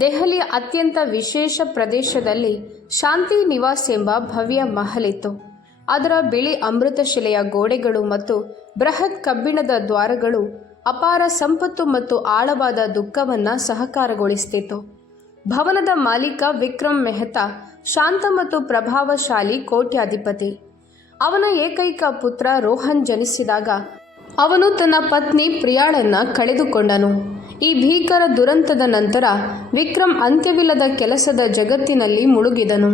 ದೆಹಲಿಯ ಅತ್ಯಂತ ವಿಶೇಷ ಪ್ರದೇಶದಲ್ಲಿ ಶಾಂತಿ ನಿವಾಸ್ ಎಂಬ ಭವ್ಯ ಮಹಲಿತ್ತು. ಅದರ ಬಿಳಿ ಅಮೃತಶಿಲೆಯ ಗೋಡೆಗಳು ಮತ್ತು ಬೃಹತ್ ಕಬ್ಬಿಣದ ದ್ವಾರಗಳು ಅಪಾರ ಸಂಪತ್ತು ಮತ್ತು ಆಳವಾದ ದುಃಖವನ್ನು ಸಹಕಾರಗೊಳಿಸುತ್ತಿತ್ತು ಭವನದ ಮಾಲೀಕ ವಿಕ್ರಮ್ ಮೆಹ್ತಾ ಶಾಂತ ಮತ್ತು ಪ್ರಭಾವಶಾಲಿ ಕೋಟ್ಯಾಧಿಪತಿ. ಅವನ ಏಕೈಕ ಪುತ್ರ ರೋಹನ್ ಜನಿಸಿದಾಗ ಅವನು ತನ್ನ ಪತ್ನಿ ಪ್ರಿಯಾಳನ್ನ ಕಳೆದುಕೊಂಡನು. ಈ ಭೀಕರ ದುರಂತದ ನಂತರ ವಿಕ್ರಮ್ ಅಂತ್ಯವಿಲ್ಲದ ಕೆಲಸದ ಜಗತ್ತಿನಲ್ಲಿ ಮುಳುಗಿದನು.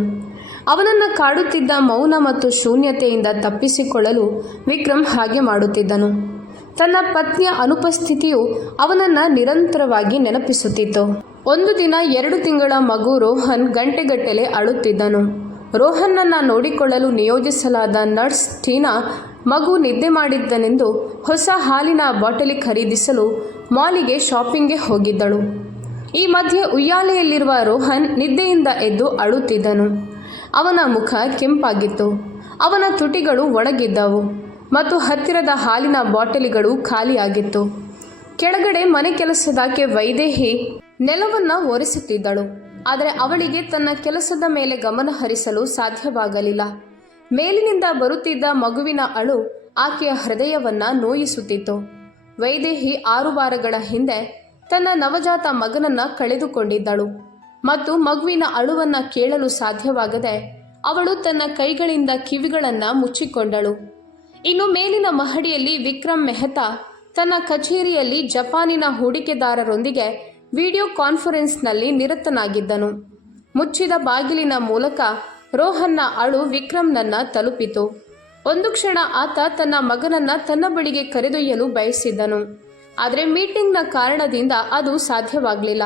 ಅವನನ್ನು ಕಾಡುತ್ತಿದ್ದ ಮೌನ ಮತ್ತು ಶೂನ್ಯತೆಯಿಂದ ತಪ್ಪಿಸಿಕೊಳ್ಳಲು ವಿಕ್ರಮ್ ಹಾಗೆ ಮಾಡುತ್ತಿದ್ದನು. ತನ್ನ ಪತ್ನಿಯ ಅನುಪಸ್ಥಿತಿಯು ಅವನನ್ನು ನಿರಂತರವಾಗಿ ನೆನಪಿಸುತ್ತಿತ್ತು. ಒಂದು ದಿನ ಎರಡು ತಿಂಗಳ ಮಗು ರೋಹನ್ ಗಂಟೆಗಟ್ಟಲೆ ಅಳುತ್ತಿದ್ದನು. ರೋಹನ್ನನ್ನು ನೋಡಿಕೊಳ್ಳಲು ನಿಯೋಜಿಸಲಾದ ನರ್ಸ್ ಟೀನಾ ಮಗು ನಿದ್ದೆ ಮಾಡಿದ್ದನೆಂದು ಹೊಸ ಹಾಲಿನ ಬಾಟಲಿ ಖರೀದಿಸಲು ಮಾಲಿಗೆ ಶಾಪಿಂಗ್ಗೆ ಹೋಗಿದ್ದಳು. ಈ ಮಧ್ಯೆ ಉಯ್ಯಾಲೆಯಲ್ಲಿರುವ ರೋಹನ್ ನಿದ್ದೆಯಿಂದ ಎದ್ದು ಅಳುತ್ತಿದ್ದನು. ಅವನ ಮುಖ ಕೆಂಪಾಗಿತ್ತು. ಅವನ ತುಟಿಗಳು ಒಣಗಿದ್ದವು ಮತ್ತು ಹತ್ತಿರದ ಹಾಲಿನ ಬಾಟಲಿಗಳು ಖಾಲಿಯಾಗಿತ್ತು. ಕೆಳಗಡೆ ಮನೆ ಕೆಲಸದಾಕೆ ವೈದೇಹಿ ನೆಲವನ್ನ ಒರೆಸುತ್ತಿದ್ದಳು. ಆದರೆ ಅವಳಿಗೆ ತನ್ನ ಕೆಲಸದ ಮೇಲೆ ಗಮನ ಹರಿಸಲು ಸಾಧ್ಯವಾಗಲಿಲ್ಲ. ಮೇಲಿನಿಂದ ಬರುತ್ತಿದ್ದ ಮಗುವಿನ ಅಳು ಆಕೆಯ ಹೃದಯವನ್ನ ನೋಯಿಸುತ್ತಿತ್ತು. ವೈದೇಹಿ ಆರು ವಾರಗಳ ಹಿಂದೆ ತನ್ನ ನವಜಾತ ಮಗನನ್ನ ಕಳೆದುಕೊಂಡಿದ್ದಳು ಮತ್ತು ಮಗುವಿನ ಅಳುವನ್ನ ಕೇಳಲು ಸಾಧ್ಯವಾಗದೆ ಅವಳು ತನ್ನ ಕೈಗಳಿಂದ ಕಿವಿಗಳನ್ನ ಮುಚ್ಚಿಕೊಂಡಳು. ಇನ್ನು ಮೇಲಿನ ಮಹಡಿಯಲ್ಲಿ ವಿಕ್ರಮ್ ಮೆಹ್ತಾ ತನ್ನ ಕಚೇರಿಯಲ್ಲಿ ಜಪಾನಿನ ಹೂಡಿಕೆದಾರರೊಂದಿಗೆ ವಿಡಿಯೋ ಕಾನ್ಫರೆನ್ಸ್ನಲ್ಲಿ ನಿರತನಾಗಿದ್ದನು. ಮುಚ್ಚಿದ ಬಾಗಿಲಿನ ಮೂಲಕ ರೋಹನ್ನ ಅಳು ವಿಕ್ರಮ್ನನ್ನ ತಲುಪಿತು. ಒಂದು ಕ್ಷಣ ಆತ ತನ್ನ ಮಗನನ್ನ ತನ್ನ ಬಳಿಗೆ ಕರೆದೊಯ್ಯಲು ಬಯಸಿದ್ದನು. ಆದರೆ ಮೀಟಿಂಗ್ನ ಕಾರಣದಿಂದ ಅದು ಸಾಧ್ಯವಾಗಲಿಲ್ಲ.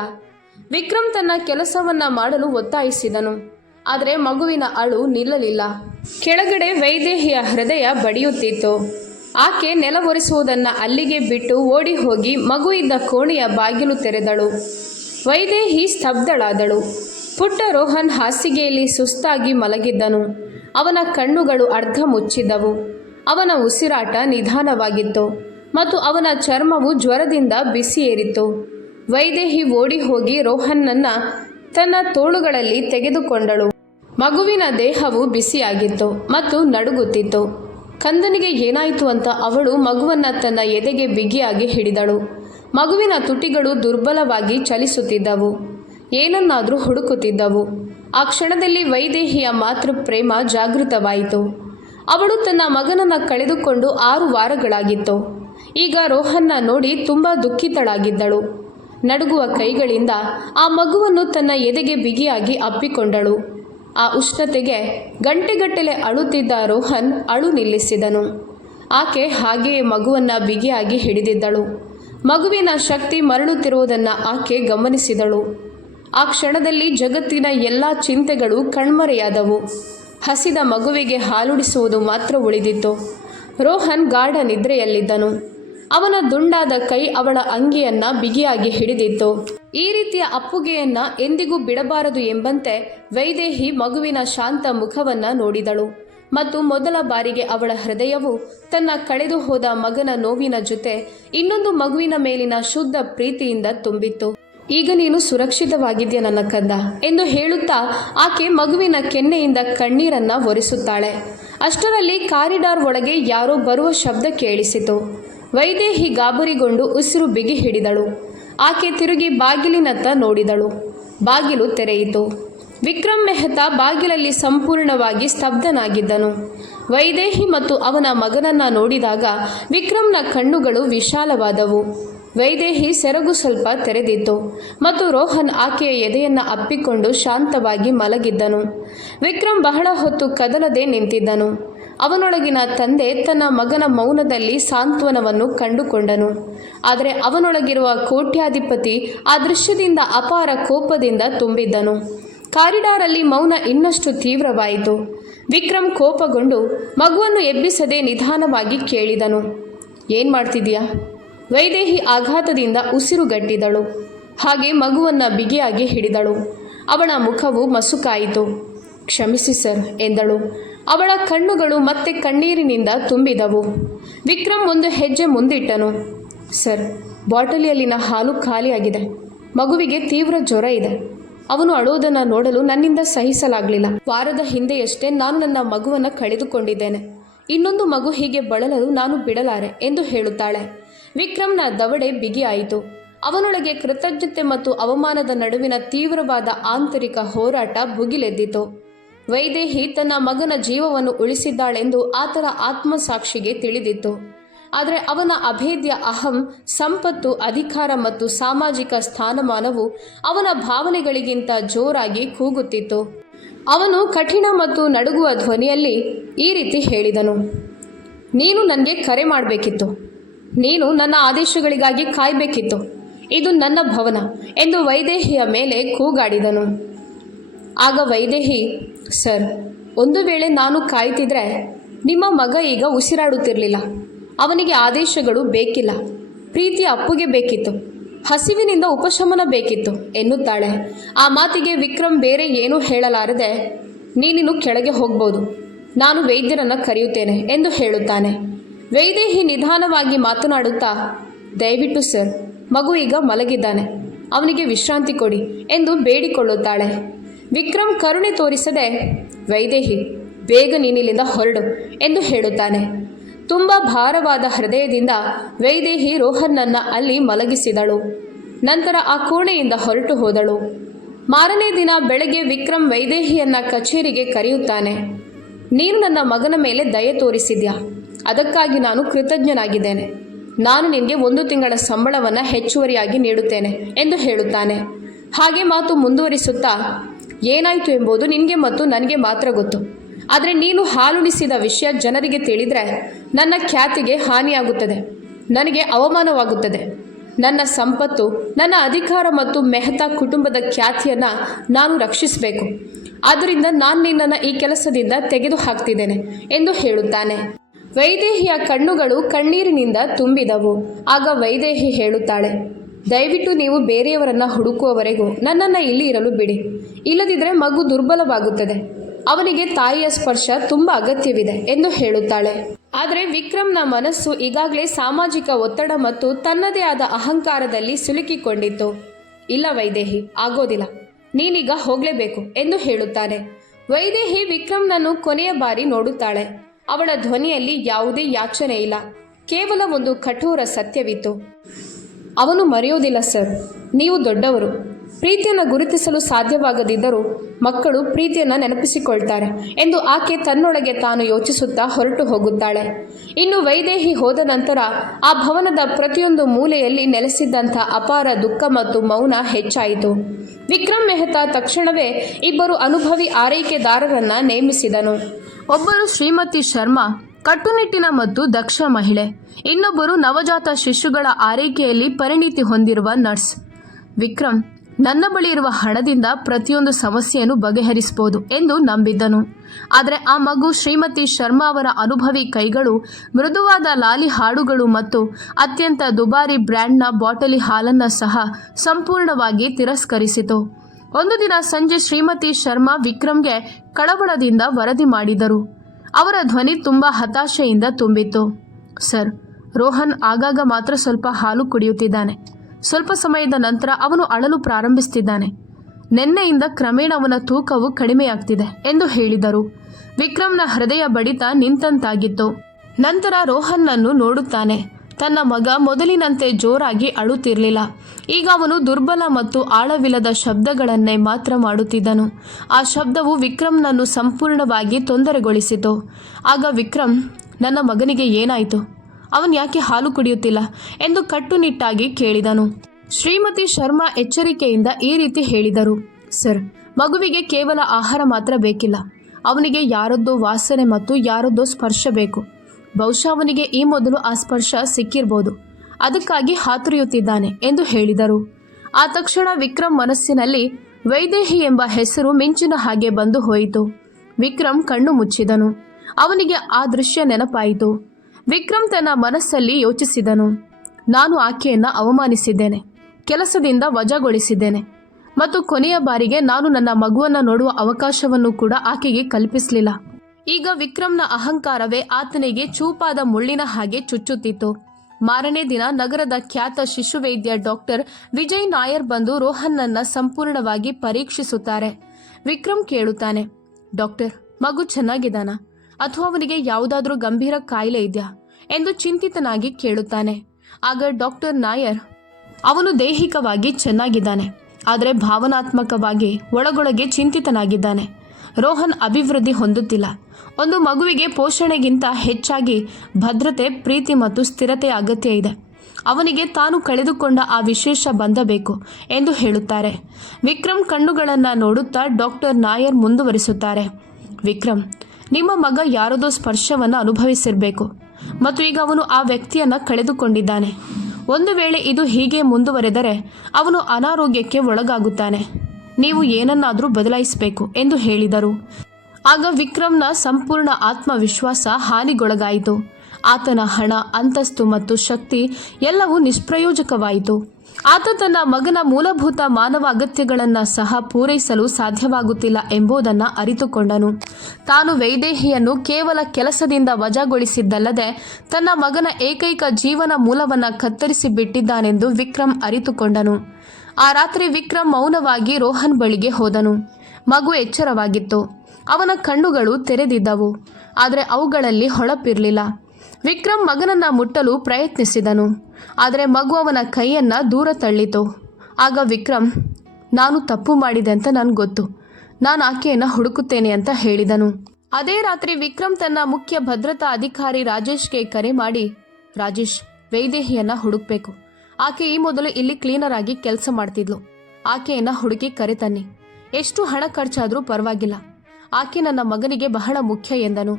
ವಿಕ್ರಮ್ ತನ್ನ ಕೆಲಸವನ್ನ ಮಾಡಲು ಒತ್ತಾಯಿಸಿದನು. ಆದರೆ ಮಗುವಿನ ಅಳು ನಿಲ್ಲಲಿಲ್ಲ. ಕೆಳಗಡೆ ವೈದೇಹಿಯ ಹೃದಯ ಬಡಿಯುತ್ತಿತ್ತು. ಆಕೆ ನೆಲ ಒರೆಸುವುದನ್ನ ಅಲ್ಲಿಗೆ ಬಿಟ್ಟು ಓಡಿ ಹೋಗಿ ಮಗು ಕೋಣೆಯ ಬಾಗಿಲು ತೆರೆದಳು. ವೈದೇಹಿ ಸ್ತಬ್ಧಳಾದಳು. ಪುಟ್ಟ ರೋಹನ್ ಹಾಸಿಗೆಯಲ್ಲಿ ಸುಸ್ತಾಗಿ ಮಲಗಿದ್ದನು. ಅವನ ಕಣ್ಣುಗಳು ಅರ್ಧ ಮುಚ್ಚಿದ್ದವು ಅವನ ಉಸಿರಾಟ ನಿಧಾನವಾಗಿತ್ತು ಮತ್ತು ಅವನ ಚರ್ಮವು ಜ್ವರದಿಂದ ಬಿಸಿಯೇರಿತ್ತು ವೈದೇಹಿ ಓಡಿ ಹೋಗಿ ರೋಹನ್ನನ್ನ ತನ್ನ ತೋಳುಗಳಲ್ಲಿ ತೆಗೆದುಕೊಂಡಳು. ಮಗುವಿನ ದೇಹವು ಬಿಸಿಯಾಗಿತ್ತು ಮತ್ತು ನಡುಗುತ್ತಿತ್ತು. ಕಂದನಿಗೆ ಏನಾಯಿತು ಅಂತ ಅವಳು ಮಗುವನ್ನ ತನ್ನ ಎದೆಗೆ ಬಿಗಿಯಾಗಿ ಹಿಡಿದಳು. ಮಗುವಿನ ತುಟಿಗಳು ದುರ್ಬಲವಾಗಿ ಚಲಿಸುತ್ತಿದ್ದವು. ಏನನ್ನಾದರೂ ಹುಡುಕುತ್ತಿದ್ದವು. ಆ ಕ್ಷಣದಲ್ಲಿ ವೈದೇಹಿಯ ಮಾತೃ ಪ್ರೇಮ ಜಾಗೃತವಾಯಿತು. ಅವಳು ತನ್ನ ಮಗನನ್ನು ಕಳೆದುಕೊಂಡು ಆರು ವಾರಗಳಾಗಿತ್ತು. ಈಗ ರೋಹನ್ನ ನೋಡಿ ತುಂಬ ದುಃಖಿತಳಾಗಿದ್ದಳು. ನಡುಗುವ ಕೈಗಳಿಂದ ಆ ಮಗುವನ್ನು ತನ್ನ ಎದೆಗೆ ಬಿಗಿಯಾಗಿ ಅಪ್ಪಿಕೊಂಡಳು. ಆ ಉಷ್ಣತೆಗೆ ಗಂಟೆಗಟ್ಟಲೆ ಅಳುತ್ತಿದ್ದ ರೋಹನ್ ಅಳು ನಿಲ್ಲಿಸಿದನು. ಆಕೆ ಹಾಗೆಯೇ ಮಗುವನ್ನು ಬಿಗಿಯಾಗಿ ಹಿಡಿದಿದ್ದಳು. ಮಗುವಿನ ಶಕ್ತಿ ಮರಳುತ್ತಿರುವುದನ್ನು ಆಕೆ ಗಮನಿಸಿದಳು. ಆ ಕ್ಷಣದಲ್ಲಿ ಜಗತ್ತಿನ ಎಲ್ಲ ಚಿಂತೆಗಳು ಕಣ್ಮರೆಯಾದವು. ಹಸಿದ ಮಗುವಿಗೆ ಹಾಲುಡಿಸುವುದು ಮಾತ್ರ ಉಳಿದಿತ್ತು. ರೋಹನ್ ಗಾಢ ನಿದ್ರೆಯಲ್ಲಿದ್ದನು. ಅವನ ದುಂಡಾದ ಕೈ ಅವಳ ಅಂಗಿಯನ್ನ ಬಿಗಿಯಾಗಿ ಹಿಡಿದಿತ್ತು. ಈ ರೀತಿಯ ಅಪ್ಪುಗೆಯನ್ನ ಎಂದಿಗೂ ಬಿಡಬಾರದು ಎಂಬಂತೆ ವೈದೇಹಿ ಮಗುವಿನ ಶಾಂತ ಮುಖವನ್ನ ನೋಡಿದಳು. ಮತ್ತು ಮೊದಲ ಬಾರಿಗೆ ಅವಳ ಹೃದಯವು ತನ್ನ ಕಳೆದು ಹೋದ ಮಗನ ನೋವಿನ ಜೊತೆ ಇನ್ನೊಂದು ಮಗುವಿನ ಮೇಲಿನ ಶುದ್ಧ ಪ್ರೀತಿಯಿಂದ ತುಂಬಿತ್ತು. ಈಗ ನೀನು ಸುರಕ್ಷಿತವಾಗಿದ್ಯಾ ನನ್ನ ಕಂದ ಎಂದು ಹೇಳುತ್ತಾ ಆಕೆ ಮಗುವಿನ ಕೆನ್ನೆಯಿಂದ ಕಣ್ಣೀರನ್ನ ಒರೆಸುತ್ತಾಳೆ. ಅಷ್ಟರಲ್ಲಿ ಕಾರಿಡಾರ್ ಒಳಗೆ ಯಾರೋ ಬರುವ ಶಬ್ದ ಕೇಳಿಸಿತು. ವೈದೇಹಿ ಗಾಬರಿಗೊಂಡು ಉಸಿರು ಬಿಗಿ ಹಿಡಿದಳು. ಆಕೆ ತಿರುಗಿ ಬಾಗಿಲಿನತ್ತ ನೋಡಿದಳು. ಬಾಗಿಲು ತೆರೆಯಿತು. ವಿಕ್ರಮ್ ಮೆಹ್ತಾ ಬಾಗಿಲಲ್ಲಿ ಸಂಪೂರ್ಣವಾಗಿ ಸ್ತಬ್ಧನಾಗಿದ್ದನು. ವೈದೇಹಿ ಮತ್ತು ಅವನ ಮಗನನ್ನ ನೋಡಿದಾಗ ವಿಕ್ರಮ್ನ ಕಣ್ಣುಗಳು ವಿಶಾಲವಾದವು. ವೈದೇಹಿ ಸೆರಗು ಸ್ವಲ್ಪ ತೆರೆದಿತ್ತು ಮತ್ತು ರೋಹನ್ ಆಕೆಯ ಎದೆಯನ್ನ ಅಪ್ಪಿಕೊಂಡು ಶಾಂತವಾಗಿ ಮಲಗಿದ್ದನು. ವಿಕ್ರಮ್ ಬಹಳ ಹೊತ್ತು ಕದಲದೆ ನಿಂತಿದ್ದನು. ಅವನೊಳಗಿನ ತಂದೆ ತನ್ನ ಮಗನ ಮೌನದಲ್ಲಿ ಸಾಂತ್ವನವನ್ನು ಕಂಡುಕೊಂಡನು. ಆದರೆ ಅವನೊಳಗಿರುವ ಕೋಟ್ಯಾಧಿಪತಿ ಆ ದೃಶ್ಯದಿಂದ ಅಪಾರ ಕೋಪದಿಂದ ತುಂಬಿದ್ದನು. ಕಾರಿಡಾರಲ್ಲಿ ಮೌನ ಇನ್ನಷ್ಟು ತೀವ್ರವಾಯಿತು. ವಿಕ್ರಮ್ ಕೋಪಗೊಂಡು ಮಗುವನ್ನು ಎಬ್ಬಿಸದೆ ನಿಧಾನವಾಗಿ ಕೇಳಿದನು. ಏನು ಮಾಡ್ತಿದ್ಯಾ ವೈದೇಹಿ ಆಘಾತದಿಂದ ಉಸಿರುಗಟ್ಟಿದಳು ಹಾಗೆ ಮಗುವನ್ನು ಬಿಗಿಯಾಗಿ ಹಿಡಿದಳು. ಅವಳ ಮುಖವು ಮಸುಕಾಯಿತು. ಕ್ಷಮಿಸಿ ಸರ್, ಎಂದಳು. ಅವಳ ಕಣ್ಣುಗಳು ಮತ್ತೆ ಕಣ್ಣೀರಿನಿಂದ ತುಂಬಿದವು. ವಿಕ್ರಮ್ ಒಂದು ಹೆಜ್ಜೆ ಮುಂದಿಟ್ಟನು. ಸರ್, ಬಾಟಲಿಯಲ್ಲಿನ ಹಾಲು ಖಾಲಿಯಾಗಿದೆ. ಮಗುವಿಗೆ ತೀವ್ರ ಜ್ವರ ಇದೆ. ಅವನು ಅಳುವುದನ್ನು ನೋಡಲು ನನ್ನಿಂದ ಸಹಿಸಲಾಗಲಿಲ್ಲ. ವಾರದ ಹಿಂದೆಯಷ್ಟೇ ನಾನು ನನ್ನ ಮಗುವನ್ನು ಕಳೆದುಕೊಂಡಿದ್ದೇನೆ. ಇನ್ನೊಂದು ಮಗು ಹೀಗೆ ಬಳಲಲು ನಾನು ಬಿಡಲಾರೆ, ಎಂದು ಹೇಳುತ್ತಾಳೆ. ವಿಕ್ರಮ್ನ ದವಡೆ ಬಿಗಿಯಾಯಿತು. ಅವನೊಳಗೆ ಕೃತಜ್ಞತೆ ಮತ್ತು ಅವಮಾನದ ನಡುವಿನ ತೀವ್ರವಾದ ಆಂತರಿಕ ಹೋರಾಟ ಭುಗಿಲೆದ್ದಿತು. ವೈದೇಹಿ ತನ್ನ ಮಗನ ಜೀವವನ್ನು ಉಳಿಸಿದ್ದಾಳೆಂದು ಆತನ ಆತ್ಮಸಾಕ್ಷಿಗೆ ತಿಳಿದಿತ್ತು. ಆದರೆ ಅವನ ಅಭೇದ್ಯ ಅಹಂ, ಸಂಪತ್ತು, ಅಧಿಕಾರ ಮತ್ತು ಸಾಮಾಜಿಕ ಸ್ಥಾನಮಾನವು ಅವನ ಭಾವನೆಗಳಿಗಿಂತ ಜೋರಾಗಿ ಕೂಗುತ್ತಿತ್ತು. ಅವನು ಕಠಿಣ ಮತ್ತು ನಡುಗುವ ಧ್ವನಿಯಲ್ಲಿ ಈ ರೀತಿ ಹೇಳಿದನು, ನೀನು ನನಗೆ ಕರೆ ಮಾಡಬೇಕಿತ್ತು. ನೀನು ನನ್ನ ಆದೇಶಗಳಿಗಾಗಿ ಕಾಯಬೇಕಿತ್ತು. ಇದು ನನ್ನ ಭವನ ಎಂದು ವೈದೇಹಿಯ ಮೇಲೆ ಕೂಗಾಡಿದನು. ಆಗ ವೈದೇಹಿ, ಸರ್, ಒಂದು ವೇಳೆ ನಾನು ಕಾಯ್ತಿದ್ರೆ ನಿಮ್ಮ ಮಗ ಈಗ ಉಸಿರಾಡುತ್ತಿರಲಿಲ್ಲ. ಅವನಿಗೆ ಆದೇಶಗಳು ಬೇಕಿಲ್ಲ. ಪ್ರೀತಿಯ ಅಪ್ಪುಗೆ ಬೇಕಿತ್ತು. ಹಸಿವಿನಿಂದ ಉಪಶಮನ ಬೇಕಿತ್ತು, ಎನ್ನುತ್ತಾಳೆ. ಆ ಮಾತಿಗೆ ವಿಕ್ರಮ್ ಬೇರೆ ಏನೂ ಹೇಳಲಾರದೆ, ನೀನಿನ್ನು ಕೆಳಗೆ ಹೋಗ್ಬೋದು. ನಾನು ವೈದ್ಯರನ್ನು ಕರೆಯುತ್ತೇನೆ, ಎಂದು ಹೇಳುತ್ತಾನೆ. ವೈದೇಹಿ ನಿಧಾನವಾಗಿ ಮಾತನಾಡುತ್ತಾ, ದಯವಿಟ್ಟು ಸರ್, ಮಗು ಈಗ ಮಲಗಿದ್ದಾನೆ. ಅವನಿಗೆ ವಿಶ್ರಾಂತಿ ಕೊಡಿ ಎಂದು ಬೇಡಿಕೊಳ್ಳುತ್ತಾಳೆ. ವಿಕ್ರಮ್ ಕರುಣೆ ತೋರಿಸದೆ, ವೈದೇಹಿ, ಬೇಗ ನೀನಿಲ್ಲಿಂದ ಹೊರಡು ಎಂದು ಹೇಳುತ್ತಾನೆ. ತುಂಬ ಭಾರವಾದ ಹೃದಯದಿಂದ ವೈದೇಹಿ ರೋಹನ್ನನ್ನ ಅಲ್ಲಿ ಮಲಗಿಸಿದಳು. ನಂತರ ಆ ಕೋಣೆಯಿಂದ ಹೊರಟು ಹೋದಳು. ಮಾರನೇ ದಿನ ಬೆಳಗ್ಗೆ ವಿಕ್ರಮ್ ವೈದೇಹಿಯನ್ನ ಕಚೇರಿಗೆ ಕರೆಯುತ್ತಾನೆ, ನೀನು ನನ್ನ ಮಗನ ಮೇಲೆ ದಯೆ ತೋರಿಸಿದ್ಯಾ? ಅದಕ್ಕಾಗಿ ನಾನು ಕೃತಜ್ಞನಾಗಿದ್ದೇನೆ. ನಾನು ನಿನಗೆ ಒಂದು ತಿಂಗಳ ಸಂಬಳವನ್ನು ಹೆಚ್ಚುವರಿಯಾಗಿ ನೀಡುತ್ತೇನೆ ಎಂದು ಹೇಳುತ್ತಾನೆ. ಹಾಗೆ ಮಾತು ಮುಂದುವರಿಸುತ್ತಾ, ಏನಾಯಿತು ಎಂಬುದು ನಿನಗೆ ಮತ್ತು ನನಗೆ ಮಾತ್ರ ಗೊತ್ತು. ಆದರೆ ನೀನು ಹಾಲುಣಿಸಿದ ವಿಷಯ ಜನರಿಗೆ ತಿಳಿದರೆ ನನ್ನ ಖ್ಯಾತಿಗೆ ಹಾನಿಯಾಗುತ್ತದೆ. ನನಗೆ ಅವಮಾನವಾಗುತ್ತದೆ. ನನ್ನ ಸಂಪತ್ತು, ನನ್ನ ಅಧಿಕಾರ ಮತ್ತು ಮೆಹ್ತಾ ಕುಟುಂಬದ ಖ್ಯಾತಿಯನ್ನು ನಾನು ರಕ್ಷಿಸಬೇಕು. ಆದ್ದರಿಂದ ನಾನು ನಿನ್ನನ್ನು ಈ ಕೆಲಸದಿಂದ ತೆಗೆದು ಹಾಕ್ತಿದ್ದೇನೆ ಎಂದು ಹೇಳುತ್ತಾನೆ. ವೈದೇಹಿಯ ಕಣ್ಣುಗಳು ಕಣ್ಣೀರಿನಿಂದ ತುಂಬಿದವು. ಆಗ ವೈದೇಹಿ ಹೇಳುತ್ತಾಳೆ, ದಯವಿಟ್ಟು ನೀವು ಬೇರೆಯವರನ್ನ ಹುಡುಕುವವರೆಗೂ ನನ್ನನ್ನು ಇಲ್ಲಿ ಇರಲು ಬಿಡಿ. ಇಲ್ಲದಿದ್ದರೆ ಮಗು ದುರ್ಬಲವಾಗುತ್ತದೆ. ಅವನಿಗೆ ತಾಯಿಯ ಸ್ಪರ್ಶ ತುಂಬ ಅಗತ್ಯವಿದೆ ಎಂದು ಹೇಳುತ್ತಾಳೆ. ಆದರೆ ವಿಕ್ರಮ್ನ ಮನಸ್ಸು ಈಗಾಗಲೇ ಸಾಮಾಜಿಕ ಒತ್ತಡ ಮತ್ತು ತನ್ನದೇ ಆದ ಅಹಂಕಾರದಲ್ಲಿ ಸಿಲುಕಿಕೊಂಡಿತ್ತು. ಇಲ್ಲ ವೈದೇಹಿ, ಆಗೋದಿಲ್ಲ. ನೀನೀಗ ಹೋಗಲೇಬೇಕು ಎಂದು ಹೇಳುತ್ತಾನೆ. ವೈದೇಹಿ ವಿಕ್ರಮ್ನನ್ನು ಕೊನೆಯ ಬಾರಿ ನೋಡುತ್ತಾಳೆ. ಅವಳ ಧ್ವನಿಯಲ್ಲಿ ಯಾವುದೇ ಯಾಚನೆ ಇಲ್ಲ. ಕೇವಲ ಒಂದು ಕಠೋರ ಸತ್ಯವಿತ್ತು. ಅವನು ಮರೆಯೋದಿಲ್ಲ ಸರ್. ನೀವು ದೊಡ್ಡವರು. ಪ್ರೀತಿಯನ್ನು ಗುರುತಿಸಲು ಸಾಧ್ಯವಾಗದಿದ್ದರೂ ಮಕ್ಕಳು ಪ್ರೀತಿಯನ್ನು ನೆನಪಿಸಿಕೊಳ್ತಾರೆ ಎಂದು ಆಕೆ ತನ್ನೊಳಗೆ ತಾನು ಯೋಚಿಸುತ್ತಾ ಹೊರಟು ಹೋಗುತ್ತಾಳೆ. ಇನ್ನು ವೈದೇಹಿ ಹೋದ ನಂತರ ಆ ಭವನದ ಪ್ರತಿಯೊಂದು ಮೂಲೆಯಲ್ಲಿ ನೆಲೆಸಿದ್ದಂಥ ಅಪಾರ ದುಃಖ ಮತ್ತು ಮೌನ ಹೆಚ್ಚಾಯಿತು. ವಿಕ್ರಮ್ ಮೆಹ್ತಾ ತಕ್ಷಣವೇ ಇಬ್ಬರು ಅನುಭವಿ ಆರೈಕೆದಾರರನ್ನ ನೇಮಿಸಿದನು. ಒಬ್ಬರು ಶ್ರೀಮತಿ ಶರ್ಮಾ, ಕಟ್ಟುನಿಟ್ಟಿನ ಮತ್ತು ದಕ್ಷ ಮಹಿಳೆ. ಇನ್ನೊಬ್ಬರು ನವಜಾತ ಶಿಶುಗಳ ಆರೈಕೆಯಲ್ಲಿ ಪರಿಣಿತಿ ಹೊಂದಿರುವ ನರ್ಸ್. ವಿಕ್ರಮ್, ನನ್ನ ಬಳಿ ಇರುವ ಹಣದಿಂದ ಪ್ರತಿಯೊಂದು ಸಮಸ್ಯೆಯನ್ನು ಬಗೆಹರಿಸಬಹುದು ಎಂದು ನಂಬಿದ್ದನು. ಆದರೆ ಆ ಮಗು ಶ್ರೀಮತಿ ಶರ್ಮಾ ಅವರ ಅನುಭವಿ ಕೈಗಳು, ಮೃದುವಾದ ಲಾಲಿ ಹಾಡುಗಳು ಮತ್ತು ಅತ್ಯಂತ ದುಬಾರಿ ಬ್ರ್ಯಾಂಡ್ನ ಬಾಟಲಿ ಹಾಲನ್ನು ಸಹ ಸಂಪೂರ್ಣವಾಗಿ ತಿರಸ್ಕರಿಸಿತು. ಒಂದು ದಿನ ಸಂಜೆ ಶ್ರೀಮತಿ ಶರ್ಮಾ ವಿಕ್ರಮ್ಗೆ ಕಳವಳದಿಂದ ವರದಿ ಮಾಡಿದರು. ಅವರ ಧ್ವನಿ ತುಂಬಾ ಹತಾಶೆಯಿಂದ ತುಂಬಿತ್ತು. ಸರ್, ರೋಹನ್ ಆಗಾಗ ಮಾತ್ರ ಸ್ವಲ್ಪ ಹಾಲು ಕುಡಿಯುತ್ತಿದ್ದಾನೆ. ಸ್ವಲ್ಪ ಸಮಯದ ನಂತರ ಅವನು ಅಳಲು ಪ್ರಾರಂಭಿಸುತ್ತಿದ್ದಾನೆ. ನಿನ್ನೆಯಿಂದ ಕ್ರಮೇಣ ಅವನ ತೂಕವು ಕಡಿಮೆಯಾಗ್ತಿದೆ ಎಂದು ಹೇಳಿದರು. ವಿಕ್ರಮ್ನ ಹೃದಯ ಬಡಿತ ನಿಂತಂತಾಗಿತ್ತು. ನಂತರ ರೋಹನ್ನನ್ನು ನೋಡುತ್ತಾನೆ. ತನ್ನ ಮಗ ಮೊದಲಿನಂತೆ ಜೋರಾಗಿ ಅಳುತ್ತಿರಲಿಲ್ಲ. ಈಗ ಅವನು ದುರ್ಬಲ ಮತ್ತು ಆಳವಿಲ್ಲದ ಶಬ್ದಗಳನ್ನೇ ಮಾತ್ರ ಮಾಡುತ್ತಿದ್ದನು. ಆ ಶಬ್ದವು ವಿಕ್ರಮ್ನನ್ನು ಸಂಪೂರ್ಣವಾಗಿ ತೊಂದರೆಗೊಳಿಸಿತು. ಆಗ ವಿಕ್ರಮ್, ನನ್ನ ಮಗನಿಗೆ ಏನಾಯಿತು? ಅವನು ಯಾಕೆ ಹಾಲು ಕುಡಿಯುತ್ತಿಲ್ಲ? ಎಂದು ಕಟ್ಟುನಿಟ್ಟಾಗಿ ಕೇಳಿದನು. ಶ್ರೀಮತಿ ಶರ್ಮಾ ಎಚ್ಚರಿಕೆಯಿಂದ ಈ ರೀತಿ ಹೇಳಿದರು. ಸರ್, ಮಗುವಿಗೆ ಕೇವಲ ಆಹಾರ ಮಾತ್ರ ಬೇಕಿಲ್ಲ. ಅವನಿಗೆ ಯಾರದ್ದೋ ವಾಸನೆ ಮತ್ತು ಯಾರದ್ದೋ ಸ್ಪರ್ಶ ಬೇಕು. ಬಹುಶಃ ಅವನಿಗೆ ಈ ಮೊದಲು ಆ ಸ್ಪರ್ಶ ಸಿಕ್ಕಿರ್ಬೋದು. ಅದಕ್ಕಾಗಿ ಹಾತೊರೆಯುತ್ತಿದ್ದಾನೆ ಎಂದು ಹೇಳಿದರು. ಆ ತಕ್ಷಣ ವಿಕ್ರಮ್ ಮನಸ್ಸಿನಲ್ಲಿ ವೈದೇಹಿ ಎಂಬ ಹೆಸರು ಮಿಂಚಿನ ಹಾಗೆ ಬಂದು ಹೋಯಿತು. ವಿಕ್ರಮ್ ಕಣ್ಣು ಮುಚ್ಚಿದನು. ಅವನಿಗೆ ಆ ದೃಶ್ಯ ನೆನಪಾಯಿತು. ವಿಕ್ರಮ್ ತನ್ನ ಮನಸ್ಸಲ್ಲಿ ಯೋಚಿಸಿದನು. ನಾನು ಆಕೆಯನ್ನ ಅವಮಾನಿಸಿದ್ದೇನೆ. ಕೆಲಸದಿಂದ ವಜಾಗೊಳಿಸಿದ್ದೇನೆ. ಮತ್ತು ಕೊನೆಯ ಬಾರಿಗೆ ನಾನು ನನ್ನ ಮಗುವನ್ನು ನೋಡುವ ಅವಕಾಶವನ್ನು ಕೂಡ ಆಕೆಗೆ ಕಲ್ಪಿಸಲಿಲ್ಲ. ಈಗ ವಿಕ್ರಮ್ನ ಅಹಂಕಾರವೇ ಆತನಿಗೆ ಚೂಪಾದ ಮುಳ್ಳಿನ ಹಾಗೆ ಚುಚ್ಚುತ್ತಿತ್ತು. ಮಾರನೇ ದಿನ ನಗರದ ಖ್ಯಾತ ಶಿಶುವೈದ್ಯ ಡಾಕ್ಟರ್ ವಿಜಯ್ ನಾಯರ್ ಬಂದು ರೋಹನ್ನನ್ನ ಸಂಪೂರ್ಣವಾಗಿ ಪರೀಕ್ಷಿಸುತ್ತಾರೆ. ವಿಕ್ರಮ್ ಕೇಳುತ್ತಾನೆ, ಡಾಕ್ಟರ್, ಮಗು ಚೆನ್ನಾಗಿದ್ದಾನ? ಅಥವಾ ಅವನಿಗೆ ಯಾವುದಾದ್ರೂ ಗಂಭೀರ ಕಾಯಿಲೆ ಇದೆಯಾ? ಎಂದು ಚಿಂತಿತನಾಗಿ ಕೇಳುತ್ತಾನೆ. ಆಗ ಡಾಕ್ಟರ್ ನಾಯರ್, ಅವನು ದೈಹಿಕವಾಗಿ ಚೆನ್ನಾಗಿದ್ದಾನೆ, ಆದರೆ ಭಾವನಾತ್ಮಕವಾಗಿ ಒಳಗೊಳಗೆ ಚಿಂತಿತನಾಗಿದ್ದಾನೆ. ರೋಹನ್ ಅಭಿವೃದ್ಧಿ ಹೊಂದುತ್ತಿಲ್ಲ. ಒಂದು ಮಗುವಿಗೆ ಪೋಷಣೆಗಿಂತ ಹೆಚ್ಚಾಗಿ ಭದ್ರತೆ, ಪ್ರೀತಿ ಮತ್ತು ಸ್ಥಿರತೆ ಅಗತ್ಯ ಇದೆ. ಅವನಿಗೆ ತಾನು ಕಳೆದುಕೊಂಡ ಆ ವಿಶೇಷ ಬಂಧ ಬೇಕು ಎಂದು ಹೇಳುತ್ತಾರೆ. ವಿಕ್ರಮ್ ಕಣ್ಣುಗಳನ್ನು ನೋಡುತ್ತಾ ಡಾಕ್ಟರ್ ನಾಯರ್ ಮುಂದುವರಿಸುತ್ತಾರೆ. ವಿಕ್ರಮ್, ನಿಮ್ಮ ಮಗ ಯಾರದೋ ಸ್ಪರ್ಶವನ್ನು ಅನುಭವಿಸಿರಬೇಕು ಮತ್ತು ಈಗ ಅವನು ಆ ವ್ಯಕ್ತಿಯನ್ನು ಕಳೆದುಕೊಂಡಿದ್ದಾನೆ. ಒಂದು ವೇಳೆ ಇದು ಹೀಗೆ ಮುಂದುವರೆದರೆ ಅವನು ಅನಾರೋಗ್ಯಕ್ಕೆ ಒಳಗಾಗುತ್ತಾನೆ. ನೀವು ಏನನ್ನಾದರೂ ಬದಲಾಯಿಸಬೇಕು ಎಂದು ಹೇಳಿದರು. ಆಗ ವಿಕ್ರಮ್ನ ಸಂಪೂರ್ಣ ಆತ್ಮವಿಶ್ವಾಸ ಹಾನಿಗೊಳಗಾಯಿತು. ಆತನ ಹಣ, ಅಂತಸ್ತು ಮತ್ತು ಶಕ್ತಿ ಎಲ್ಲವೂ ನಿಷ್ಪ್ರಯೋಜಕವಾಯಿತು. ಆತ ತನ್ನ ಮಗನ ಮೂಲಭೂತ ಮಾನವ ಅಗತ್ಯಗಳನ್ನು ಸಹ ಪೂರೈಸಲು ಸಾಧ್ಯವಾಗುತ್ತಿಲ್ಲ ಎಂಬುದನ್ನು ಅರಿತುಕೊಂಡನು. ತಾನು ವೈದೇಹಿಯನ್ನು ಕೇವಲ ಕೆಲಸದಿಂದ ವಜಾಗೊಳಿಸಿದ್ದಲ್ಲದೆ ತನ್ನ ಮಗನ ಏಕೈಕ ಜೀವನ ಮೂಲವನ್ನು ಕತ್ತರಿಸಿ ಬಿಟ್ಟಿದ್ದಾನೆಂದು ವಿಕ್ರಮ್ ಅರಿತುಕೊಂಡನು. ಆ ರಾತ್ರಿ ವಿಕ್ರಮ್ ಮೌನವಾಗಿ ರೋಹನ್ ಬಳಿಗೆ ಹೋದನು. ಮಗು ಎಚ್ಚರವಾಗಿತ್ತು. ಅವನ ಕಣ್ಣುಗಳು ತೆರೆದಿದ್ದವು. ಆದರೆ ಅವುಗಳಲ್ಲಿ ಹೊಳಪಿರಲಿಲ್ಲ. ವಿಕ್ರಮ್ ಮಗನನ್ನ ಮುಟ್ಟಲು ಪ್ರಯತ್ನಿಸಿದನು. ಆದರೆ ಮಗು ಅವನ ಕೈಯನ್ನ ದೂರ ತಳ್ಳಿತು. ಆಗ ವಿಕ್ರಮ್ ನಾನು ತಪ್ಪು ಮಾಡಿದೆ ಅಂತ ನನಗೆ ಗೊತ್ತು. ನಾನು ಆಕೆಯನ್ನು ಹುಡುಕುತ್ತೇನೆ ಅಂತ ಹೇಳಿದನು. ಅದೇ ರಾತ್ರಿ ವಿಕ್ರಮ್ ತನ್ನ ಮುಖ್ಯ ಭದ್ರತಾ ಅಧಿಕಾರಿ ರಾಜೇಶ್ಗೆ ಕರೆ ಮಾಡಿ, ರಾಜೇಶ್, ವೈದೇಹಿಯನ್ನು ಹುಡುಕ್ಬೇಕು. ಆಕೆ ಈ ಮೊದಲು ಇಲ್ಲಿ ಕ್ಲೀನರ್ ಆಗಿ ಕೆಲಸ ಮಾಡ್ತಿದ್ಲು. ಆಕೆಯನ್ನ ಹುಡುಕಿ ಕರೆತನ್ನಿ. ಎಷ್ಟು ಹಣ ಖರ್ಚಾದರೂ ಪರವಾಗಿಲ್ಲ. ಆಕೆ ನನ್ನ ಮಗನಿಗೆ ಬಹಳ ಮುಖ್ಯ ಎಂದನು.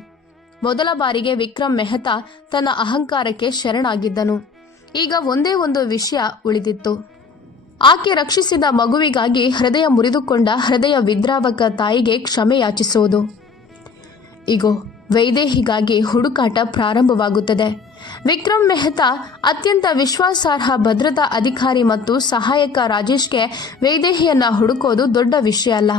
ಮೊದಲ ಬಾರಿಗೆ ವಿಕ್ರಮ್ ಮೆಹ್ತಾ ತನ್ನ ಅಹಂಕಾರಕ್ಕೆ ಶರಣಾಗಿದ್ದನು. ಈಗ ಒಂದೇ ಒಂದು ವಿಷಯ ಉಳಿದಿತ್ತು. ಆಕೆ ರಕ್ಷಿಸಿದ ಮಗುವಿಗಾಗಿ ಹೃದಯ ಮುರಿದುಕೊಂಡ ಹೃದಯ ವಿದ್ರಾವಕ ತಾಯಿಗೆ ಕ್ಷಮೆ ಯಾಚಿಸುವುದು. ಇಗೋ, ವೈದೇಹಿಗಾಗಿ ಹುಡುಕಾಟ ಪ್ರಾರಂಭವಾಗುತ್ತದೆ. ವಿಕ್ರಮ್ ಮೆಹ್ತಾ ಅತ್ಯಂತ ವಿಶ್ವಾಸಾರ್ಹ, ಭದ್ರತಾ ಅಧಿಕಾರಿ ಮತ್ತು ಸಹಾಯಕ ರಾಜೇಶ್ಗೆ ವೈದೇಹಿಯನ್ನ ಹುಡುಕೋದು ದೊಡ್ಡ ವಿಷಯ ಅಲ್ಲ.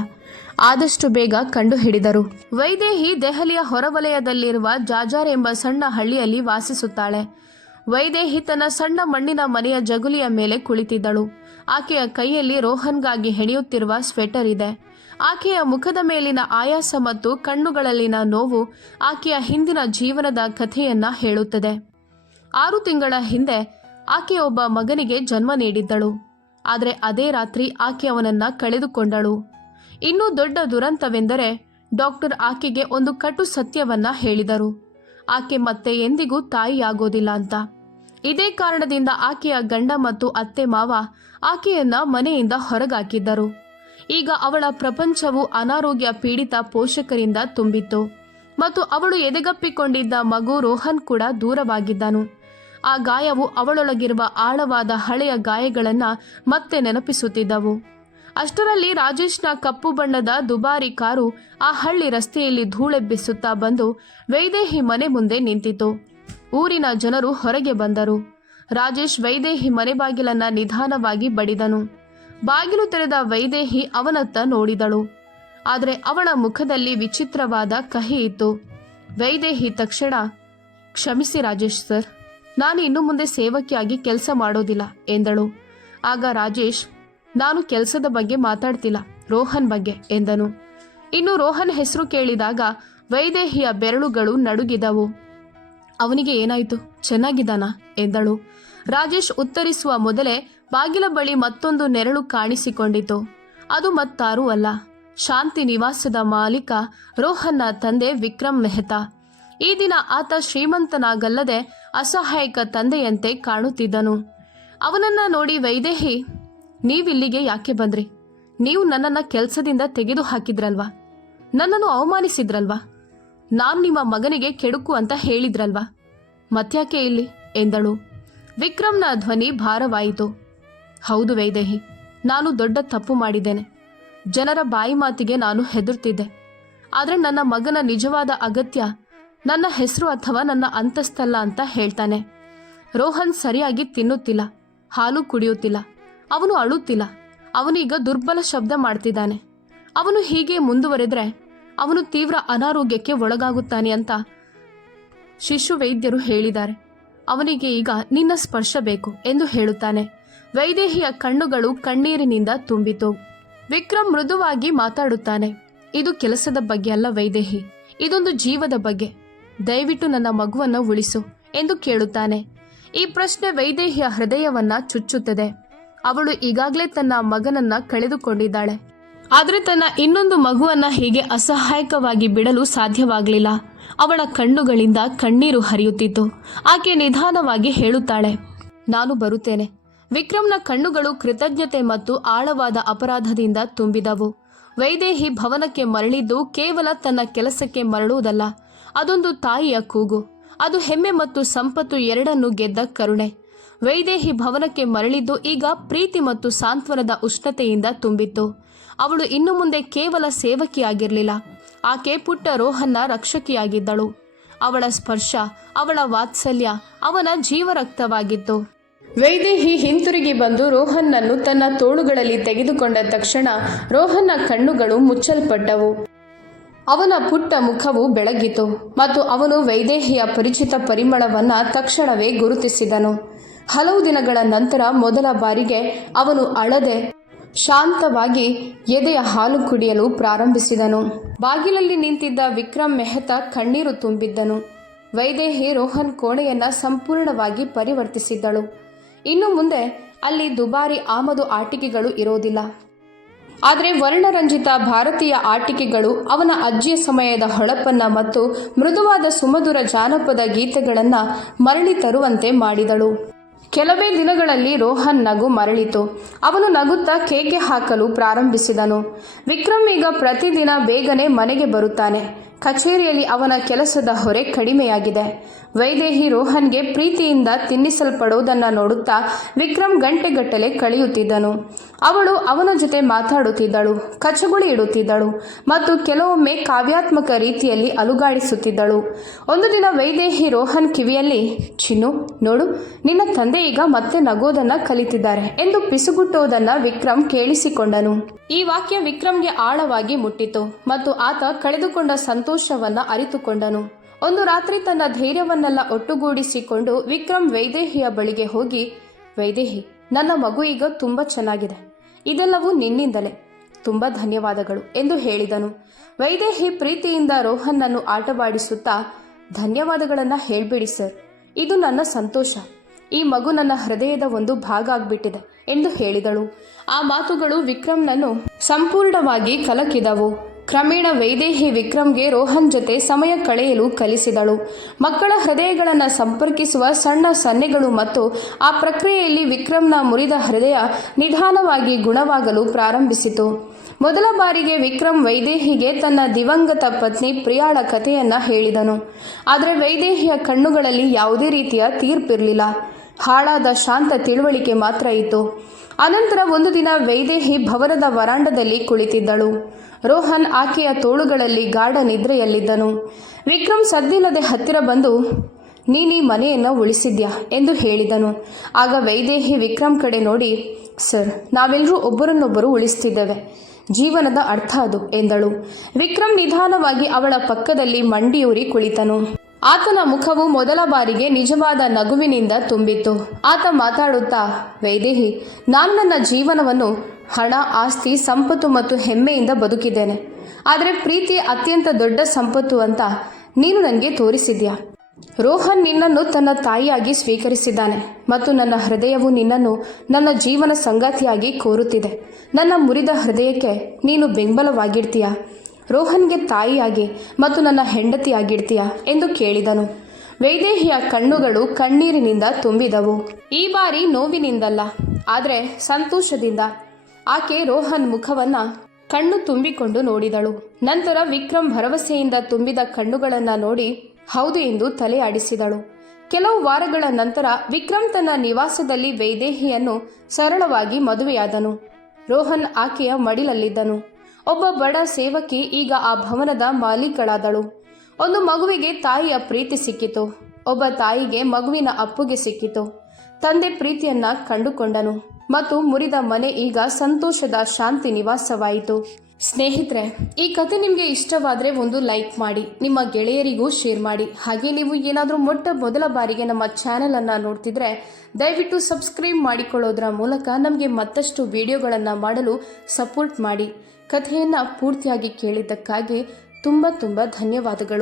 ಆದಷ್ಟು ಬೇಗ ಕಂಡುಹಿಡಿದರು. ವೈದೇಹಿ ದೆಹಲಿಯ ಹೊರವಲಯದಲ್ಲಿರುವ ಜಾಜಾರ್ ಎಂಬ ಸಣ್ಣ ಹಳ್ಳಿಯಲ್ಲಿ ವಾಸಿಸುತ್ತಾಳೆ. ವೈದೇಹಿ ತನ್ನ ಸಣ್ಣ ಮಣ್ಣಿನ ಮನೆಯ ಜಗುಲಿಯ ಮೇಲೆ ಕುಳಿತಿದ್ದಳು. ಆಕೆಯ ಕೈಯಲ್ಲಿ ರೋಹನ್ಗಾಗಿ ಹೆಣೆಯುತ್ತಿರುವ ಸ್ವೆಟರ್ ಇದೆ. ಆಕೆಯ ಮುಖದ ಮೇಲಿನ ಆಯಾಸ ಮತ್ತು ಕಣ್ಣುಗಳಲ್ಲಿನ ನೋವು ಆಕೆಯ ಹಿಂದಿನ ಜೀವನದ ಕಥೆಯನ್ನ ಹೇಳುತ್ತದೆ. ಆರು ತಿಂಗಳ ಹಿಂದೆ ಆಕೆ ಒಬ್ಬ ಮಗನಿಗೆ ಜನ್ಮ ನೀಡಿದ್ದಳು. ಆದರೆ ಅದೇ ರಾತ್ರಿ ಆಕೆ ಅವನನ್ನ ಕಳೆದುಕೊಂಡಳು. ಇನ್ನೂ ದೊಡ್ಡ ದುರಂತವೆಂದರೆ ಡಾಕ್ಟರ್ ಆಕೆಗೆ ಒಂದು ಕಟು ಸತ್ಯವನ್ನ ಹೇಳಿದರು. ಆಕೆ ಮತ್ತೆ ಎಂದಿಗೂ ತಾಯಿಯಾಗೋದಿಲ್ಲ ಅಂತ. ಇದೇ ಕಾರಣದಿಂದ ಆಕೆಯ ಗಂಡ ಮತ್ತು ಅತ್ತೆ ಮಾವ ಆಕೆಯನ್ನ ಮನೆಯಿಂದ ಹೊರಗಾಕಿದ್ದರು. ಈಗ ಅವಳ ಪ್ರಪಂಚವು ಅನಾರೋಗ್ಯ ಪೀಡಿತ ಪೋಷಕರಿಂದ ತುಂಬಿತ್ತು. ಮತ್ತು ಅವಳು ಎದೆಗಪ್ಪಿಕೊಂಡಿದ್ದ ಮಗು ರೋಹನ್ ಕೂಡ ದೂರವಾಗಿದ್ದನು. ಆ ಗಾಯವು ಅವಳೊಳಗಿರುವ ಆಳವಾದ ಹಳೆಯ ಗಾಯಗಳನ್ನು ಮತ್ತೆ ನೆನಪಿಸುತ್ತಿದ್ದವು. ಅಷ್ಟರಲ್ಲಿ ರಾಜೇಶ್ನ ಕಪ್ಪು ಬಣ್ಣದ ದುಬಾರಿ ಕಾರು ಆ ಹಳ್ಳಿ ರಸ್ತೆಯಲ್ಲಿ ಧೂಳೆಬ್ಬಿಸುತ್ತಾ ಬಂದು ವೈದೇಹಿ ಮನೆ ಮುಂದೆ ನಿಂತಿತು ಊರಿನ ಜನರು ಹೊರಗೆ ಬಂದರು. ರಾಜೇಶ್ ವೈದೇಹಿ ಮನೆ ಬಾಗಿಲನ್ನ ನಿಧಾನವಾಗಿ ಬಡಿದನು. ಬಾಗಿಲು ತೆರೆದ ವೈದೇಹಿ ಅವನತ್ತ ನೋಡಿದಳು. ಆದರೆ ಅವಳ ಮುಖದಲ್ಲಿ ವಿಚಿತ್ರವಾದ ಕಹಿ ಇತ್ತು. ವೈದೇಹಿ ತಕ್ಷಣ, ಕ್ಷಮಿಸಿ ರಾಜೇಶ್ ಸರ್ ನಾನು ಇನ್ನು ಮುಂದೆ ಸೇವಕಿಯಾಗಿ ಕೆಲಸ ಮಾಡೋದಿಲ್ಲ, ಎಂದಳು. ಆಗ ರಾಜೇಶ್, ನಾನು ಕೆಲಸದ ಬಗ್ಗೆ ಮಾತಾಡ್ತಿಲ್ಲ, ರೋಹನ್ ಬಗ್ಗೆ, ಎಂದನು. ಇನ್ನು ರೋಹನ್ ಹೆಸರು ಕೇಳಿದಾಗ ವೈದೇಹಿಯ ಬೆರಳುಗಳು ನಡುಗಿದವು. ಅವನಿಗೆ ಏನಾಯಿತು? ಚೆನ್ನಾಗಿದ್ದಾನಾ? ಎಂದಳು. ರಾಜೇಶ್ ಉತ್ತರಿಸುವ ಮೊದಲೇ ಬಾಗಿಲ ಬಳಿ ಮತ್ತೊಂದು ನೆರಳು ಕಾಣಿಸಿಕೊಂಡಿತು. ಅದು ಮತ್ತಾರೂ ಅಲ್ಲ. ಶಾಂತಿ ನಿವಾಸದ ಮಾಲೀಕ ರೋಹನ್ನ ತಂದೆ ವಿಕ್ರಮ್ ಮೆಹ್ತಾ. ಈ ದಿನ ಆತ ಶ್ರೀಮಂತನಾಗಲ್ಲದೆ ಅಸಹಾಯಕ ತಂದೆಯಂತೆ ಕಾಣುತ್ತಿದ್ದನು. ಅವನನ್ನ ನೋಡಿ ವೈದೇಹಿ, ನೀವಿಲ್ಲಿಗೆ ಯಾಕೆ ಬಂದ್ರಿ? ನೀವು ನನ್ನನ್ನ ಕೆಲಸದಿಂದ ತೆಗೆದು ಹಾಕಿದ್ರಲ್ವಾ ನನ್ನನ್ನು ಅವಮಾನಿಸಿದ್ರಲ್ವಾ? ನಾನು ನಿಮ್ಮ ಮಗನಿಗೆ ಕೆಡುಕು ಅಂತ ಹೇಳಿದ್ರಲ್ವಾ? ಮತ್ಯಾಕೆ ಇಲ್ಲಿ? ಎಂದಳು. ವಿಕ್ರಮ್ನ ಧ್ವನಿ ಭಾರವಾಯಿತು. ಹೌದು ವೈದೇಹಿ, ನಾನು ದೊಡ್ಡ ತಪ್ಪು ಮಾಡಿದ್ದೇನೆ. ಜನರ ಬಾಯಿ ಮಾತಿಗೆ ನಾನು ಹೆದರ್ತಿದ್ದೆ. ಆದರೆ ನನ್ನ ಮಗನ ನಿಜವಾದ ಅಗತ್ಯ ನನ್ನ ಹೆಸರು ಅಥವಾ ನನ್ನ ಅಂತಸ್ತಲ್ಲ ಅಂತ ಹೇಳ್ತಾನೆ. ರೋಹನ್ ಸರಿಯಾಗಿ ತಿನ್ನುತ್ತಿಲ್ಲ. ಹಾಲು ಕುಡಿಯುತ್ತಿಲ್ಲ. ಅವನು ಅಳುತ್ತಿಲ್ಲ. ಅವನೀಗ ದುರ್ಬಲ ಶಬ್ದ ಮಾಡ್ತಿದ್ದಾನೆ. ಅವನು ಹೀಗೆ ಮುಂದುವರೆದ್ರೆ ಅವನು ತೀವ್ರ ಅನಾರೋಗ್ಯಕ್ಕೆ ಒಳಗಾಗುತ್ತಾನೆ ಅಂತ ಶಿಶು ವೈದ್ಯರು ಹೇಳಿದ್ದಾರೆ. ಅವನಿಗೆ ಈಗ ನಿನ್ನ ಸ್ಪರ್ಶ ಬೇಕು ಎಂದು ಹೇಳುತ್ತಾನೆ. ವೈದೇಹಿಯ ಕಣ್ಣುಗಳು ಕಣ್ಣೀರಿನಿಂದ ತುಂಬಿತು. ವಿಕ್ರಮ್ ಮೃದುವಾಗಿ ಮಾತಾಡುತ್ತಾನೆ. ಇದು ಕೆಲಸದ ಬಗ್ಗೆ ಅಲ್ಲ ವೈದೇಹಿ. ಇದೊಂದು ಜೀವದ ಬಗ್ಗೆ. ದಯವಿಟ್ಟು ನನ್ನ ಮಗುವನ್ನು ಉಳಿಸು ಎಂದು ಕೇಳುತ್ತಾನೆ. ಈ ಪ್ರಶ್ನೆ ವೈದೇಹಿಯ ಹೃದಯವನ್ನ ಚುಚ್ಚುತ್ತದೆ. ಅವಳು ಈಗಾಗಲೇ ತನ್ನ ಮಗನನ್ನ ಕಳೆದುಕೊಂಡಿದ್ದಾಳೆ. ಆದರೆ ತನ್ನ ಇನ್ನೊಂದು ಮಗುವನ್ನ ಹೀಗೆ ಅಸಹಾಯಕವಾಗಿ ಬಿಡಲು ಸಾಧ್ಯವಾಗಲಿಲ್ಲ. ಅವಳ ಕಣ್ಣುಗಳಿಂದ ಕಣ್ಣೀರು ಹರಿಯುತ್ತಿತ್ತು. ಆಕೆ ನಿಧಾನವಾಗಿ ಹೇಳುತ್ತಾಳೆ, ನಾನು ಬರುತ್ತೇನೆ. ವಿಕ್ರಮ್ನ ಕಣ್ಣುಗಳು ಕೃತಜ್ಞತೆ ಮತ್ತು ಆಳವಾದ ಅಪರಾಧದಿಂದ ತುಂಬಿದವು. ವೈದೇಹಿ ಭವನಕ್ಕೆ ಮರಳಿದ್ದು ಕೇವಲ ತನ್ನ ಕೆಲಸಕ್ಕೆ ಮರಳುವುದಲ್ಲ. ಅದೊಂದು ತಾಯಿಯ ಕೂಗು. ಅದು ಹೆಮ್ಮೆ ಮತ್ತು ಸಂಪತ್ತು ಎರಡನ್ನೂ ಗೆದ್ದ ಕರುಣೆ. ವೈದೇಹಿ ಭವನಕ್ಕೆ ಮರಳಿದ್ದು ಈಗ ಪ್ರೀತಿ ಮತ್ತು ಸಾಂತ್ವನದ ಉಷ್ಣತೆಯಿಂದ ತುಂಬಿತ್ತು. ಅವಳು ಇನ್ನು ಮುಂದೆ ಕೇವಲ ಸೇವಕಿಯಾಗಿರಲಿಲ್ಲ. ಆಕೆ ಪುಟ್ಟ ರೋಹನ್ನ ರಕ್ಷಕಿಯಾಗಿದ್ದಳು. ಅವಳ ಸ್ಪರ್ಶ, ಅವಳ ವಾತ್ಸಲ್ಯ, ಅವನ ಜೀವರಕ್ತವಾಗಿತ್ತು. ವೈದೇಹಿ ಹಿಂತಿರುಗಿ ಬಂದು ರೋಹನ್ನನ್ನು ತನ್ನ ತೋಳುಗಳಲ್ಲಿ ತೆಗೆದುಕೊಂಡ ತಕ್ಷಣ ರೋಹನ್ನ ಕಣ್ಣುಗಳು ಮುಚ್ಚಲ್ಪಟ್ಟವು. ಅವನ ಪುಟ್ಟ ಮುಖವು ಬೆಳಗಿತು ಮತ್ತು ಅವನು ವೈದೇಹಿಯ ಪರಿಚಿತ ಪರಿಮಳವನ್ನ ತಕ್ಷಣವೇ ಗುರುತಿಸಿದನು. ಹಲವು ದಿನಗಳ ನಂತರ ಮೊದಲ ಬಾರಿಗೆ ಅವನು ಅಳದೆ ಶಾಂತವಾಗಿ ಎದೆಯ ಹಾಲು ಕುಡಿಯಲು ಪ್ರಾರಂಭಿಸಿದನು. ಬಾಗಿಲಲ್ಲಿ ನಿಂತಿದ್ದ ವಿಕ್ರಮ್ ಮೆಹ್ತಾ ಕಣ್ಣೀರು ತುಂಬಿದ್ದನು. ವೈದೇಹಿ ರೋಹನ್ ಕೋಣೆಯನ್ನ ಸಂಪೂರ್ಣವಾಗಿ ಪರಿವರ್ತಿಸಿದ್ದಳು. ಇನ್ನು ಮುಂದೆ ಅಲ್ಲಿ ದುಬಾರಿ ಆಮದು ಆಟಿಕೆಗಳು ಇರೋದಿಲ್ಲ. ಆದರೆ ವರ್ಣರಂಜಿತ ಭಾರತೀಯ ಆಟಿಕೆಗಳು ಅವನ ಅಜ್ಜಿಯ ಸಮಯದ ಹೊಳಪನ್ನ ಮತ್ತು ಮೃದುವಾದ ಸುಮಧುರ ಜಾನಪದ ಗೀತೆಗಳನ್ನು ಮರಳಿ ತರುವಂತೆ ಮಾಡಿದಳು. ಕೆಲವೇ ದಿನಗಳಲ್ಲಿ ರೋಹನ್ ನಗು ಮರಳಿತು. ಅವನು ನಗುತ್ತಾ ಕೇಕೆ ಹಾಕಲು ಪ್ರಾರಂಭಿಸಿದನು. ವಿಕ್ರಮ್ ಈಗ ಪ್ರತಿದಿನ ಬೇಗನೆ ಮನೆಗೆ ಬರುತ್ತಾನೆ. ಕಚೇರಿಯಲ್ಲಿ ಅವನ ಕೆಲಸದ ಹೊರೆ ಕಡಿಮೆಯಾಗಿದೆ. ವೈದೇಹಿ ರೋಹನ್ಗೆ ಪ್ರೀತಿಯಿಂದ ತಿನ್ನಿಸಲ್ಪಡುವುದನ್ನು ನೋಡುತ್ತಾ ವಿಕ್ರಮ್ ಗಂಟೆಗಟ್ಟಲೆ ಕಳೆಯುತ್ತಿದ್ದನು. ಅವಳು ಅವನ ಜೊತೆ ಮಾತಾಡುತ್ತಿದ್ದಳು ಕಚಗುಳಿ ಇಡುತ್ತಿದ್ದಳು ಮತ್ತು ಕೆಲವೊಮ್ಮೆ ಕಾವ್ಯಾತ್ಮಕ ರೀತಿಯಲ್ಲಿ ಅಲುಗಾಡಿಸುತ್ತಿದ್ದಳು. ಒಂದು ದಿನ ವೈದೇಹಿ ರೋಹನ್ ಕಿವಿಯಲ್ಲಿ, ಚಿನ್ನು, ನೋಡು, ನಿನ್ನ ತಂದೆ ಈಗ ಮತ್ತೆ ನಗೋದನ್ನ ಕಲಿತಿದ್ದಾರೆ ಎಂದು ಪಿಸುಗುಟ್ಟುವುದನ್ನ ವಿಕ್ರಮ್ ಕೇಳಿಸಿಕೊಂಡನು. ಈ ವಾಕ್ಯ ವಿಕ್ರಮ್ಗೆ ಆಳವಾಗಿ ಮುಟ್ಟಿತು ಮತ್ತು ಆತ ಕಳೆದುಕೊಂಡ ಸಂತೋಷವನ್ನ ಅರಿತುಕೊಂಡನು. ಒಂದು ರಾತ್ರಿ ತನ್ನ ಧೈರ್ಯವನ್ನೆಲ್ಲ ಒಟ್ಟುಗೂಡಿಸಿಕೊಂಡು ವಿಕ್ರಮ್ ವೈದೇಹಿಯ ಬಳಿಗೆ ಹೋಗಿ, ವೈದೇಹಿ, ನನ್ನ ಮಗು ಈಗ ತುಂಬಾ ಚೆನ್ನಾಗಿದೆ. ಇದೆಲ್ಲವೂ ನಿನ್ನಿಂದಲೇ. ತುಂಬ ಧನ್ಯವಾದಗಳು, ಎಂದು ಹೇಳಿದನು. ವೈದೇಹಿ ಪ್ರೀತಿಯಿಂದ ರೋಹನ್ನನ್ನು ಆಟವಾಡಿಸುತ್ತಾ, ಧನ್ಯವಾದಗಳನ್ನು ಹೇಳ್ಬಿಡಿ ಸರ್. ಇದು ನನ್ನ ಸಂತೋಷ. ಈ ಮಗು ನನ್ನ ಹೃದಯದ ಒಂದು ಭಾಗ ಆಗ್ಬಿಟ್ಟಿದೆ, ಎಂದು ಹೇಳಿದಳು. ಆ ಮಾತುಗಳು ವಿಕ್ರಮ್ನನ್ನು ಸಂಪೂರ್ಣವಾಗಿ ಕಲಕಿದವು. ಕ್ರಮೇಣ ವೈದೇಹಿ ವಿಕ್ರಮ್ಗೆ ರೋಹನ್ ಜೊತೆ ಸಮಯ ಕಳೆಯಲು ಕಲಿಸಿದಳು. ಮಕ್ಕಳ ಹೃದಯಗಳನ್ನು ಸಂಪರ್ಕಿಸುವ ಸಣ್ಣ ಸನ್ನೆಗಳು ಮತ್ತು ಆ ಪ್ರಕ್ರಿಯೆಯಲ್ಲಿ ವಿಕ್ರಮ್ನ ಮುರಿದ ಹೃದಯ ನಿಧಾನವಾಗಿ ಗುಣವಾಗಲು ಪ್ರಾರಂಭಿಸಿತು. ಮೊದಲ ಬಾರಿಗೆ ವಿಕ್ರಮ್ ವೈದೇಹಿಗೆ ತನ್ನ ದಿವಂಗತ ಪತ್ನಿ ಪ್ರಿಯಾಳ ಕಥೆಯನ್ನ ಹೇಳಿದನು. ಆದರೆ ವೈದೇಹಿಯ ಕಣ್ಣುಗಳಲ್ಲಿ ಯಾವುದೇ ರೀತಿಯ ತೀರ್ಪಿರಲಿಲ್ಲ. ಹಾಳಾದ ಶಾಂತ ತಿಳುವಳಿಕೆ ಮಾತ್ರ ಇತ್ತು. ಅನಂತರ ಒಂದು ದಿನ ವೈದೇಹಿ ಭವನದ ವರಾಂಡದಲ್ಲಿ ಕುಳಿತಿದ್ದಳು. ರೋಹನ್ ಆಕೆಯ ತೋಳುಗಳಲ್ಲಿ ಗಾಢ ನಿದ್ರೆಯಲ್ಲಿದ್ದನು. ವಿಕ್ರಮ್ ಸದ್ದಿಲ್ಲದೆ ಹತ್ತಿರ ಬಂದು, ನೀನಿ ಮನೆಯನ್ನು ಉಳಿಸಿದ್ಯಾ? ಎಂದು ಹೇಳಿದನು. ಆಗ ವೈದೇಹಿ ವಿಕ್ರಮ್ ಕಡೆ ನೋಡಿ, ಸರ್ ನಾವೆಲ್ಲರೂ ಒಬ್ಬರನ್ನೊಬ್ಬರು ಉಳಿಸ್ತಿದ್ದೇವೆ. ಜೀವನದ ಅರ್ಥ ಅದು, ಎಂದಳು. ವಿಕ್ರಮ್ ನಿಧಾನವಾಗಿ ಅವಳ ಪಕ್ಕದಲ್ಲಿ ಮಂಡಿಯೂರಿ ಕುಳಿತನು. ಆತನ ಮುಖವು ಮೊದಲ ಬಾರಿಗೆ ನಿಜವಾದ ನಗುವಿನಿಂದ ತುಂಬಿತ್ತು. ಆತ ಮಾತಾಡುತ್ತಾ, ವೈದೇಹಿ, ನಾನು ನನ್ನ ಜೀವನವನ್ನು ಹಣ, ಆಸ್ತಿ, ಸಂಪತ್ತು ಮತ್ತು ಹೆಮ್ಮೆಯಿಂದ ಬದುಕಿದ್ದೇನೆ. ಆದರೆ ಪ್ರೀತಿ ಅತ್ಯಂತ ದೊಡ್ಡ ಸಂಪತ್ತು ಅಂತ ನೀನು ನನಗೆ ತೋರಿಸಿದ್ಯಾ? ರೋಹನ್ ನಿನ್ನನ್ನು ತನ್ನ ತಾಯಿಯಾಗಿ ಸ್ವೀಕರಿಸಿದ್ದಾನೆ ಮತ್ತು ನನ್ನ ಹೃದಯವು ನಿನ್ನನ್ನು ನನ್ನ ಜೀವನ ಸಂಗಾತಿಯಾಗಿ ಕೋರುತ್ತಿದೆ. ನನ್ನ ಮುರಿದ ಹೃದಯಕ್ಕೆ ನೀನು ಬೆಂಬಲವಾಗಿರ್ತೀಯಾ? ರೋಹನ್ಗೆ ತಾಯಿಯಾಗಿ ಮತ್ತು ನನ್ನ ಹೆಂಡತಿಯಾಗಿರ್ತೀಯಾ ಎಂದು ಕೇಳಿದನು. ವೈದೇಹಿಯ ಕಣ್ಣುಗಳು ಕಣ್ಣೀರಿನಿಂದ ತುಂಬಿದವು. ಈ ಬಾರಿ ನೋವಿನಿಂದಲ್ಲ, ಆದರೆ ಸಂತೋಷದಿಂದ. ಆಕೆ ರೋಹನ್ ಮುಖವನ್ನ ಕಣ್ಣು ತುಂಬಿಕೊಂಡು ನೋಡಿದಳು. ನಂತರ ವಿಕ್ರಮ್ ಭರವಸೆಯಿಂದ ತುಂಬಿದ ಕಣ್ಣುಗಳನ್ನ ನೋಡಿ ಹೌದು ಎಂದು ತಲೆ ಆಡಿಸಿದಳು. ಕೆಲವು ವಾರಗಳ ನಂತರ ವಿಕ್ರಮ್ ತನ್ನ ನಿವಾಸದಲ್ಲಿ ವೈದೇಹಿಯನ್ನು ಸರಳವಾಗಿ ಮದುವೆಯಾದನು. ರೋಹನ್ ಆಕೆಯ ಮಡಿಲಲ್ಲಿದ್ದನು. ಒಬ್ಬ ಬಡ ಸೇವಕಿ ಈಗ ಆ ಭವನದ ಮಾಲೀಕಳಾದಳು. ಒಂದು ಮಗುವಿಗೆ ತಾಯಿಯ ಪ್ರೀತಿ ಸಿಕ್ಕಿತು. ಒಬ್ಬ ತಾಯಿಗೆ ಮಗುವಿನ ಅಪ್ಪುಗೆ ಸಿಕ್ಕಿತು. ತಂದೆ ಪ್ರೀತಿಯನ್ನ ಕಂಡುಕೊಂಡನು ಮತ್ತು ಮುರಿದ ಮನೆ ಈಗ ಸಂತೋಷದ ಶಾಂತಿ ನಿವಾಸವಾಯಿತು. ಸ್ನೇಹಿತರೆ, ಈ ಕತೆ ನಿಮಗೆ ಇಷ್ಟವಾದರೆ ಒಂದು ಲೈಕ್ ಮಾಡಿ, ನಿಮ್ಮ ಗೆಳೆಯರಿಗೂ ಶೇರ್ ಮಾಡಿ. ಹಾಗೆ ನೀವು ಏನಾದರೂ ಮೊಟ್ಟ ಮೊದಲ ಬಾರಿಗೆ ನಮ್ಮ ಚಾನೆಲ್ ಅನ್ನ ನೋಡ್ತಿದ್ರೆ ದಯವಿಟ್ಟು ಸಬ್ಸ್ಕ್ರೈಬ್ ಮಾಡಿಕೊಳ್ಳೋದ್ರ ಮೂಲಕ ನಮಗೆ ಮತ್ತಷ್ಟು ವಿಡಿಯೋಗಳನ್ನು ಮಾಡಲು ಸಪೋರ್ಟ್ ಮಾಡಿ. ಕಥೆಯನ್ನು ಪೂರ್ತಿಯಾಗಿ ಕೇಳಿದ್ದಕ್ಕಾಗಿ ತುಂಬ ತುಂಬ ಧನ್ಯವಾದಗಳು.